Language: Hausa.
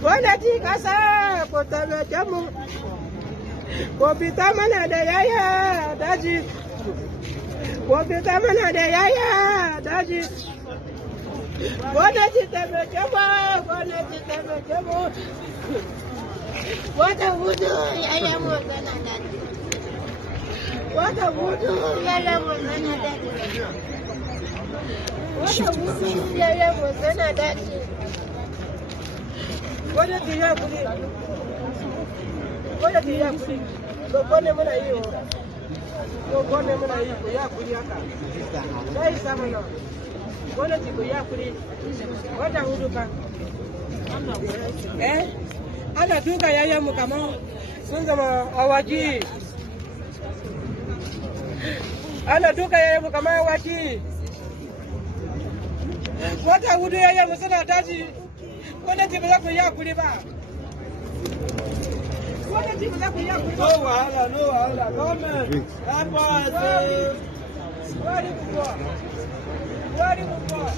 Gwamnati kasa ku taimake mu, ko fita mana da yaya daji, ko fita mana da yaya daji. Gwamnati taimake mu, gwamnati taimake mu. Wata hudu yaya mu gana daji. Wata hudu yaya mu gana daji. Wata hudu yaya mu gana daji. Gwamnati ya kudi. Gwamnati ya kudi. Gwamnati muna yi wa. Gwamnati muna yi ko ya kudi haka. Sai sama na. Gwamnati ko ya kudi. Wata hudu ka. Ana duka yayan mu kamar sun zama awaki. Ana duka yayan mu kamar awaki. Wata hudu yayan mu suna daji. Gwamnati ba za ku yi hakuri ba. Gwamnati ba za ku yi hakuri ba. No wahala, no wahala. Government, help us. Wari kuwa. Wari kuwa.